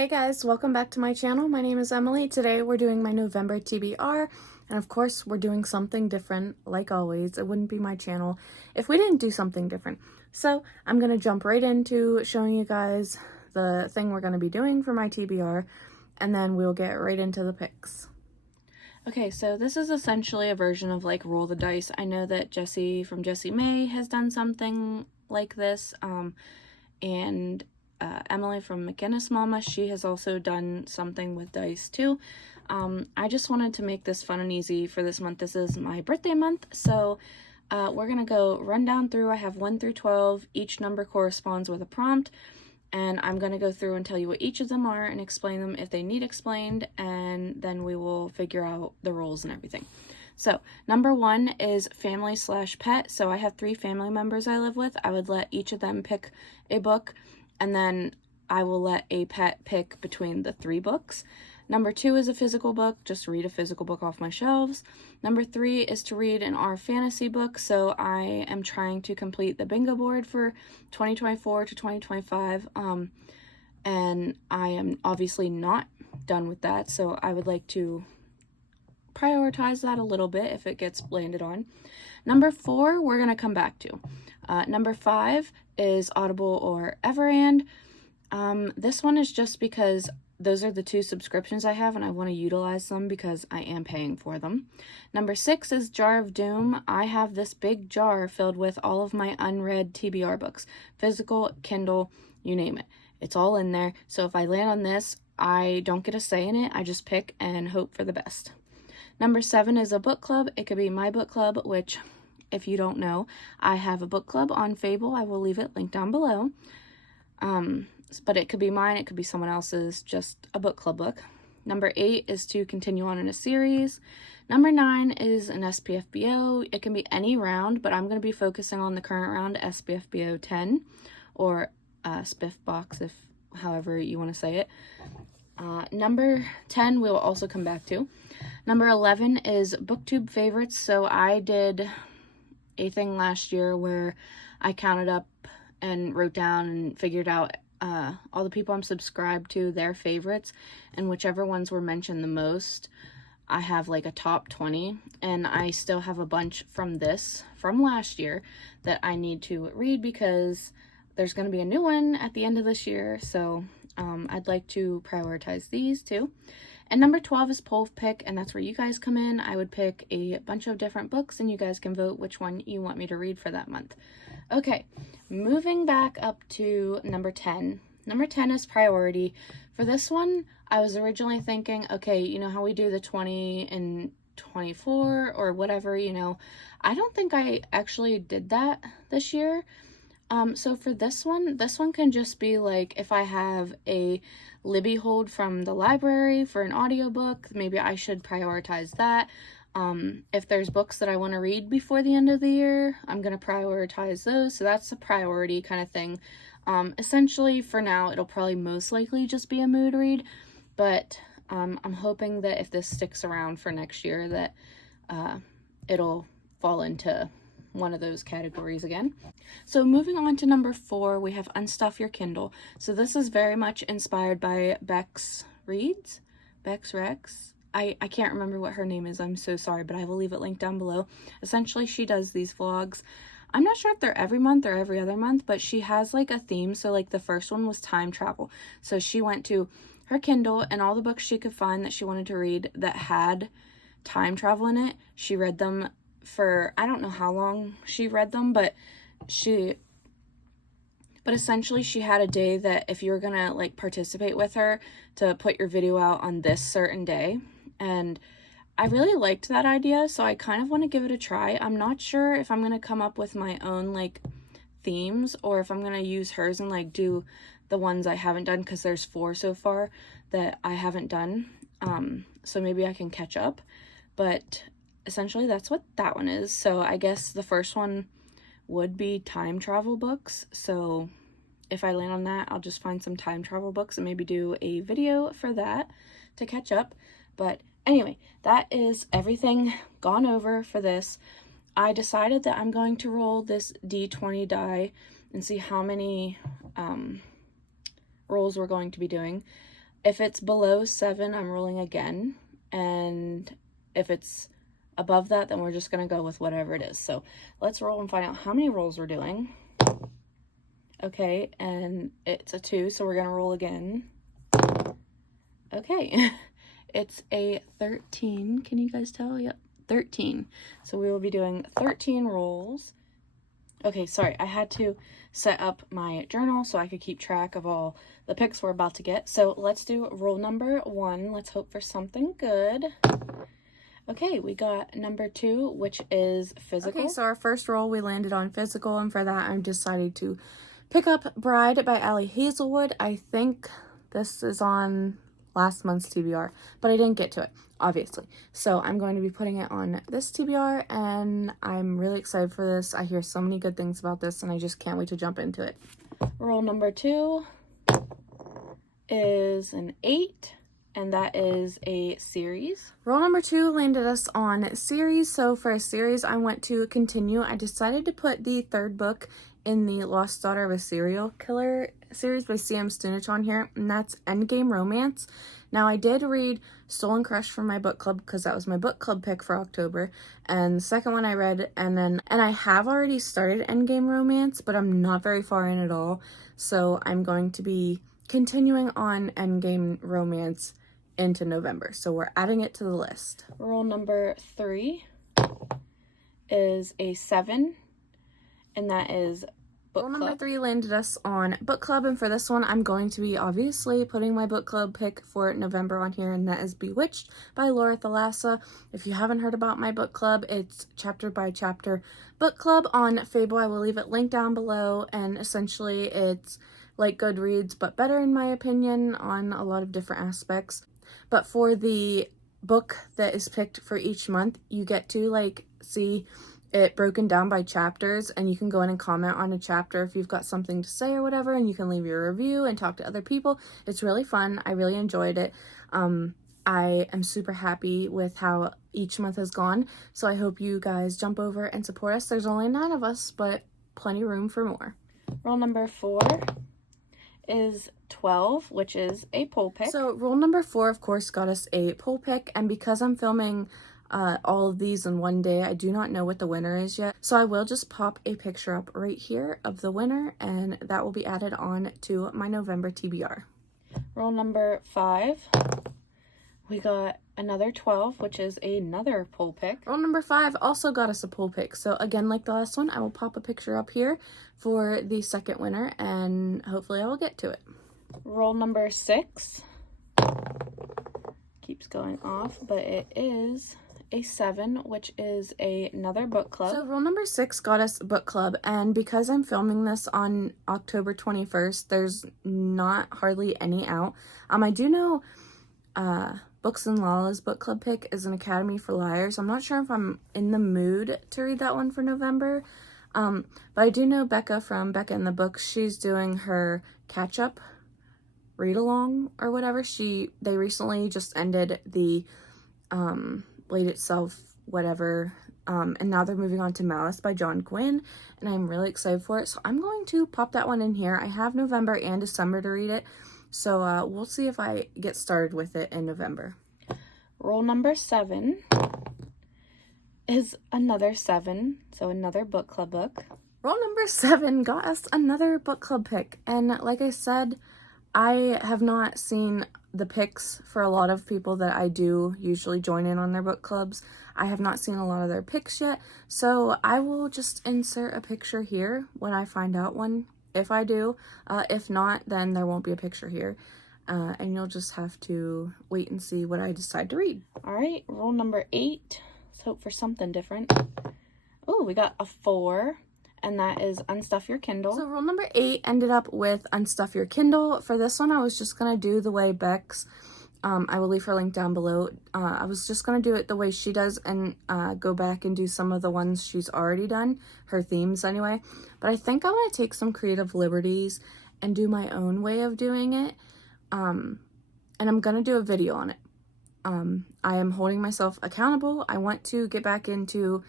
Hey guys, welcome back to my channel. My name is Emily. Today we're doing my November TBR, and of course we're doing something different, like always. It wouldn't be my channel if we didn't do something different. So I'm gonna jump right into showing you guys the thing we're gonna be doing for my TBR, and then we'll get right into the picks. Okay, so this is essentially a version of like roll the dice. I know that Jessie from Jessie May has done something like this, and Emily from McGinnis Mama, she has also done something with dice too. I just wanted to make this fun and easy for this month. This is my birthday month, so we're gonna go run down through. I have 1 through 12. Each number corresponds with a prompt, and I'm gonna go through and tell you what each of them are and explain them if they need explained, and then we will figure out the rules and everything. So number 1 is family/pet. So I have 3 family members I live with. I would let each of them pick a book, and then I will let a pet pick between the 3 books. Number 2 is a physical book, just read a physical book off my shelves. Number 3 is to read an R fantasy book, so I am trying to complete the bingo board for 2024 to 2025, and I am obviously not done with that, so I would like to prioritize that a little bit if it gets landed on. Number 4, we're going to come back to. Number 5 is Audible or Everand. This one is just because those are the 2 subscriptions I have and I want to utilize them because I am paying for them. Number 6 is Jar of Doom. I have this big jar filled with all of my unread TBR books. Physical, Kindle, you name it. It's all in there. So if I land on this, I don't get a say in it. I just pick and hope for the best. Number 7 is a book club. It could be my book club, which, if you don't know, I have a book club on Fable. I will leave it linked down below. But it could be mine, it could be someone else's, just a book club book. Number 8 is to continue on in a series. Number 9 is an SPFBO. It can be any round, but I'm going to be focusing on the current round, SPFBO 10, or Spiff Box, if however you want to say it. Number 10 we'll also come back to. Number 11 is booktube favorites. So I did a thing last year where I counted up and wrote down and figured out all the people I'm subscribed to, their favorites, and whichever ones were mentioned the most, I have like a top 20, and I still have a bunch from last year that I need to read because there's going to be a new one at the end of this year, so I'd like to prioritize these too. And number 12 is poll pick, and that's where you guys come in. I would pick a bunch of different books, and you guys can vote which one you want me to read for that month. Okay, moving back up to number 10. Number 10 is priority. For this one, I was originally thinking, okay, you know how we do the 20 and 24 or whatever, you know. I don't think I actually did that this year. So for this one can just be like if I have a Libby hold from the library for an audiobook, maybe I should prioritize that. If there's books that I want to read before the end of the year, I'm going to prioritize those. So that's a priority kind of thing. Essentially for now, it'll probably most likely just be a mood read, but I'm hoping that if this sticks around for next year that it'll fall into one of those categories again. So moving on to number 4, we have Unstuff Your Kindle. So this is very much inspired by Bex Rex. I can't remember what her name is. I'm so sorry, but I will leave it linked down below. Essentially, she does these vlogs. I'm not sure if they're every month or every other month, but she has like a theme. So like the first one was time travel. So she went to her Kindle and all the books she could find that she wanted to read that had time travel in it. She read them for, I don't know how long she read them, but essentially she had a day that if you were gonna like participate with her to put your video out on this certain day, and I really liked that idea, so I kind of want to give it a try. I'm not sure if I'm gonna come up with my own like themes or if I'm gonna use hers and like do the ones I haven't done, because there's 4 so far that I haven't done, so maybe I can catch up, but essentially that's what that one is. So I guess the first one would be time travel books, so if I land on that, I'll just find some time travel books and maybe do a video for that to catch up. But anyway, that is everything gone over for this. I decided that I'm going to roll this D20 die and see how many rolls we're going to be doing. If it's below 7, I'm rolling again. And if it's above that, then we're just going to go with whatever it is. So let's roll and find out how many rolls we're doing. Okay, and it's a 2, so we're going to roll again. Okay, it's a 13. Can you guys tell? Yep, 13. So we will be doing 13 rolls. Okay, sorry, I had to set up my journal so I could keep track of all the picks we're about to get. So let's do roll number 1. Let's hope for something good. Okay, we got number 2, which is physical. Okay, so our first roll, we landed on physical, and for that, I'm decided to pick up Bride by Allie Hazelwood. I think this is on last month's TBR, but I didn't get to it, obviously. So I'm going to be putting it on this TBR, and I'm really excited for this. I hear so many good things about this, and I just can't wait to jump into it. Roll number 2 is an 8, and that is a series. Roll number 2 landed us on series. So for a series, I went to continue. I decided to put the 3rd book in the Lost Daughter of a Serial Killer series by C.M. Stunich on here, and that's Endgame Romance. Now, I did read Stolen Crush from my book club because that was my book club pick for October, and the second one I read, and I have already started Endgame Romance, but I'm not very far in at all, so I'm going to be continuing on Endgame Romance into November, so we're adding it to the list. Roll number 3 is a 7, and that is book club. Roll number 3 landed us on book club, and for this one, I'm going to be obviously putting my book club pick for November on here, and that is Bewitched by Laura Thalassa. If you haven't heard about my book club, it's chapter by chapter book club on Fable. I will leave it linked down below, and essentially it's like Goodreads, but better in my opinion on a lot of different aspects. But for the book that is picked for each month, you get to like see it broken down by chapters, and you can go in and comment on a chapter if you've got something to say or whatever, and you can leave your review and talk to other people. It's really fun. I really enjoyed it. I am super happy with how each month has gone, so I hope you guys jump over and support us. There's only 9 of us, but plenty of room for more. Roll number 4 is 12, which is a poll pick. So roll number 4, of course, got us a poll pick, and because I'm filming all of these in one day, I do not know what the winner is yet, so I will just pop a picture up right here of the winner, and that will be added on to my November TBR. Roll number 5, we got another 12, which is another poll pick. Roll number 5 also got us a poll pick, so again, like the last one, I will pop a picture up here for the second winner, and hopefully I will get to it. Roll number 6 keeps going off, but it is a 7, which is another book club. So roll number 6 got us book club, and because I'm filming this on October 21st, there's not hardly any out. I do know Books and Lala's book club pick is An Academy for Liars. I'm not sure if I'm in the mood to read that one for November, but I do know Becca from Becca in the Books. She's doing her catch-up read-along or whatever. They recently just ended the Blade Itself, whatever, and now they're moving on to Malice by John Gwynne, and I'm really excited for it, so I'm going to pop that one in here. I have November and December to read it, so we'll see if I get started with it in November. Roll number 7 is another 7, so another book club book. Roll number 7 got us another book club pick, and like I said, I have not seen the picks for a lot of people that I do usually join in on their book clubs. I have not seen a lot of their picks yet, so I will just insert a picture here when I find out one, if I do. If not, then there won't be a picture here, and you'll just have to wait and see what I decide to read. All right, roll number 8. Let's hope for something different. Oh, we got a 4. And that is Unstuff Your Kindle. So roll number 8 ended up with Unstuff Your Kindle. For this one, I was just going to do the way Bex, I will leave her link down below. I was just going to do it the way she does and go back and do some of the ones she's already done, her themes anyway. But I think I'm going to take some creative liberties and do my own way of doing it. And I'm going to do a video on it. I am holding myself accountable. I want to get back into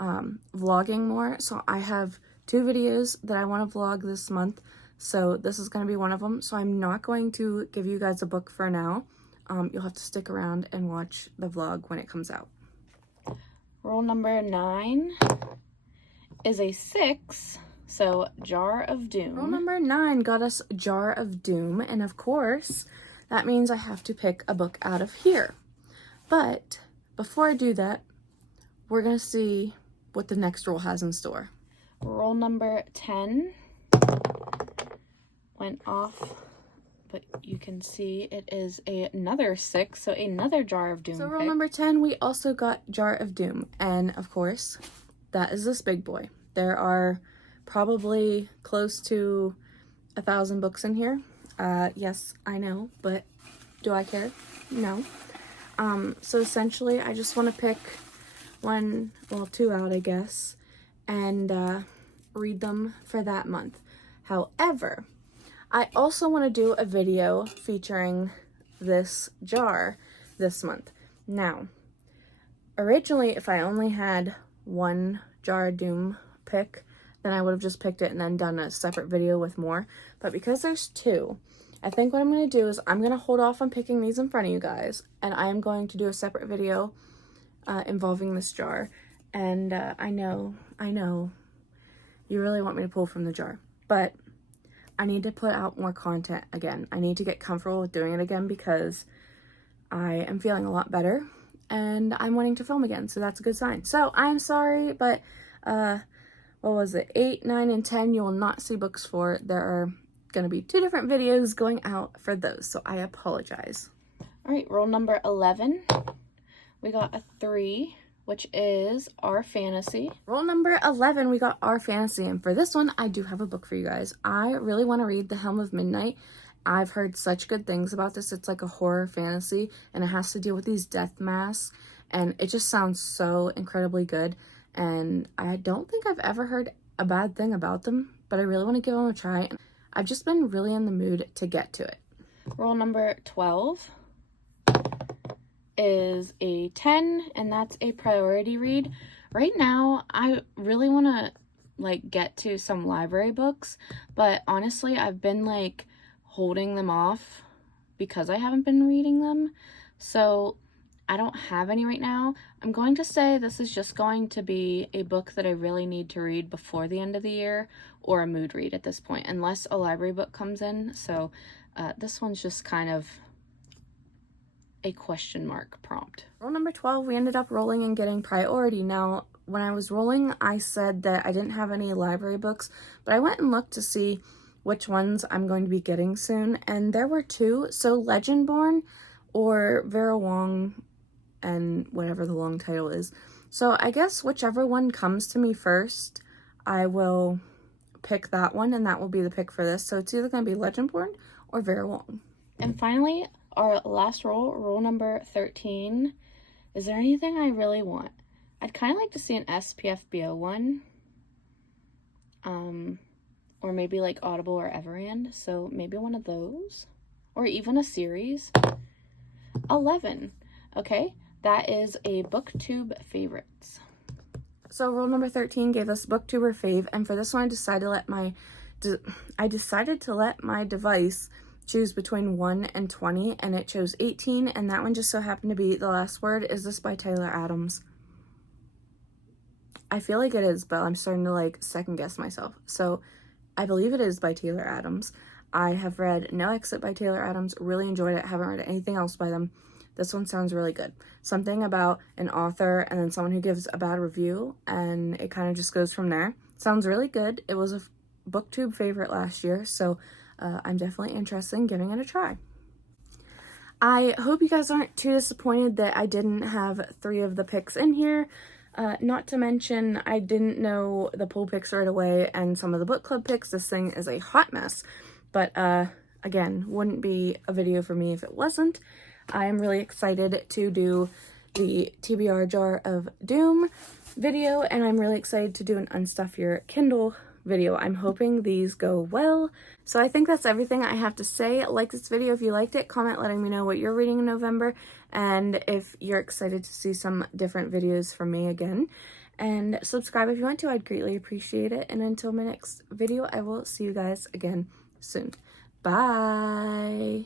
vlogging more, so I have 2 videos that I want to vlog this month. So this is going to be one of them. So I'm not going to give you guys a book for now. You'll have to stick around and watch the vlog when it comes out. Roll number 9 is a 6. So Jar of Doom. Roll number 9 got us Jar of Doom. And of course, that means I have to pick a book out of here. But before I do that, we're going to see what the next roll has in store. Roll number 10 went off, but you can see it is another 6, so another Jar of Doom. So roll number 10, we also got Jar of Doom, and of course, that is this big boy. There are probably close to 1,000 books in here. Yes, I know, but do I care? No. So essentially, I just want to pick 2 out, I guess, and read them for that month. However, I also want to do a video featuring this jar this month. Now, originally, if I only had one Jar of Doom pick, then I would have just picked it and then done a separate video with more. But because there's 2, I think what I'm going to do is I'm going to hold off on picking these in front of you guys, and I am going to do a separate video involving this jar. And I know you really want me to pull from the jar, but I need to put out more content again. I need to get comfortable with doing it again because I am feeling a lot better and I'm wanting to film again, so that's a good sign. So I'm sorry, but what was it, 8, 9, and 10 you will not see books for. There are going to be 2 different videos going out for those, so I apologize. All right, roll number 11. We got a 3, which is Our Fantasy. Roll number 11, we got Our Fantasy, and for this one, I do have a book for you guys. I really want to read The Helm of Midnight. I've heard such good things about this. It's like a horror fantasy, and it has to deal with these death masks, and it just sounds so incredibly good, and I don't think I've ever heard a bad thing about them, but I really want to give them a try. I've just been really in the mood to get to it. Roll number 12 is a 10, and that's a priority read. Right now, I really want to get to some library books, but honestly, I've been holding them off because I haven't been reading them, so I don't have any right now. I'm going to say this is just going to be a book that I really need to read before the end of the year, or a mood read at this point, unless a library book comes in. So this one's just kind of a question mark prompt. Roll number 12, we ended up rolling and getting priority. Now, when I was rolling, I said that I didn't have any library books, but I went and looked to see which ones I'm going to be getting soon, and there were 2. So Legendborn or Vera Wong and whatever the long title is. So I guess whichever one comes to me first, I will pick that one, and that will be the pick for this. So it's either going to be Legendborn or Vera Wong. And finally, our last roll, roll number 13. Is there anything I really want? I'd kind of like to see an SPF BO one. Or maybe Audible or Everand. So maybe one of those. Or even a series. 11. Okay, that is a BookTube favorites. So roll number 13 gave us BookTuber fave, and for this one I decided to let my device choose between 1 and 20, and it chose 18, and that one just so happened to be The Last Word. Is this by Taylor Adams? I feel like it is, but I'm starting to second guess myself. So I believe it is by Taylor Adams. I have read No Exit by Taylor Adams, really enjoyed it, haven't read anything else by them. This one sounds really good. Something about an author and then someone who gives a bad review, and it kind of just goes from there. Sounds really good. It was a BookTube favorite last year, so I'm definitely interested in giving it a try. I hope you guys aren't too disappointed that I didn't have 3 of the picks in here. Not to mention, I didn't know the poll picks right away and some of the book club picks. This thing is a hot mess. But again, wouldn't be a video for me if it wasn't. I'm really excited to do the TBR Jar of Doom video, and I'm really excited to do an Unstuff Your Kindle video. I'm hoping these go well. So I think that's everything I have to say. Like this video if you liked it, comment letting me know what you're reading in November, and if you're excited to see some different videos from me again. And subscribe if you want to, I'd greatly appreciate it. And until my next video, I will see you guys again. soon. Bye.